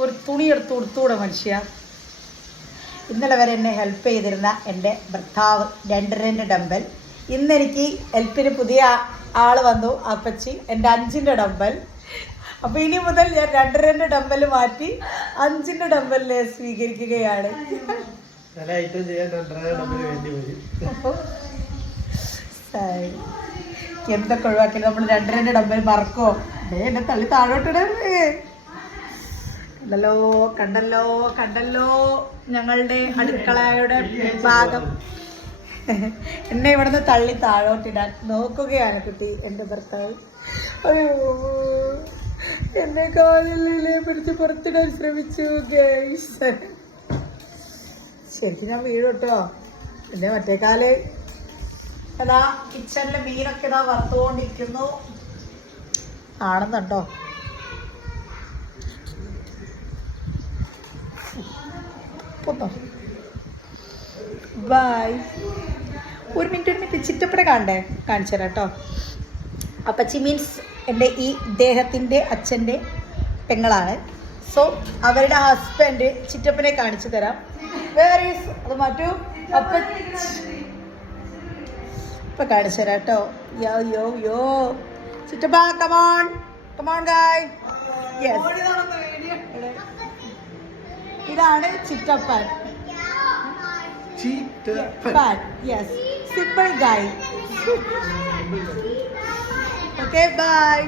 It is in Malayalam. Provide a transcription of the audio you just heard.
ഒരു തുണി എടുത്ത് കൊടുത്തുകൂടെ മനുഷ്യ. ഇന്നലെ വരെ എന്നെ ഹെൽപ്പ് ചെയ്തിരുന്ന എൻ്റെ ഭർത്താവ് 2 ഡമ്പൽ. ഇന്നെനിക്ക് ഹെൽപ്പിന് പുതിയ ആൾ വന്നു, അപ്പച്ചി, എൻ്റെ 5 ഡമ്പൽ. അപ്പോൾ ഇനി മുതൽ ഞാൻ 2 ഡമ്പൽ മാറ്റി 5 ഡമ്പലിനെ സ്വീകരിക്കുകയാണ്. എന്തൊക്കെ ഒഴിവാക്കിയാലും നമ്മൾ 2 ഡമ്പൽ മറക്കുമോ? എന്നെ തള്ളി താഴോട്ടിടേ. കണ്ടല്ലോ ഞങ്ങളുടെ അടുക്കളയുടെ ഭാഗം. എന്നെ ഇവിടുന്ന് തള്ളി താഴോട്ടിടാൻ നോക്കുകയാണ് കുട്ടി, എൻ്റെ ഭർത്താവ്. അയ്യോ, എന്നെ കാലിലെ പിടിച്ച് പുറത്തിടാൻ ശ്രമിച്ചു. ശരിക്കും ഞാൻ വീഴും കേട്ടോ. എൻ്റെ മറ്റേ കാല് അതാ കിച്ചണിലെ മീനൊക്കെ ഇതാ വറുത്തുകൊണ്ടിരിക്കുന്നു. ആണെന്നുണ്ടോ? ബൈ. ഒരു മിനിറ്റ് ചിറ്റപ്പനെ കാണിച്ചു തരാം കേട്ടോ. അപ്പച്ചി മീൻസ് എൻ്റെ ഈ ഇദ്ദേഹത്തിൻ്റെ അച്ഛൻ്റെ പെങ്ങളാണ്. സോ അവരുടെ ഹസ്ബൻഡ് ചിറ്റപ്പനെ കാണിച്ചു തരാം. വേറെ അത് മാറ്റൂ. ഇപ്പം കാണിച്ചു തരാം കേട്ടോ. യോ ചിറ്റപ്പ, കമോൺ ഗായ്. യെസ്, ഇതാണ് ചിറ്റപ്പൻ. Yes, simple guy. Okay, by.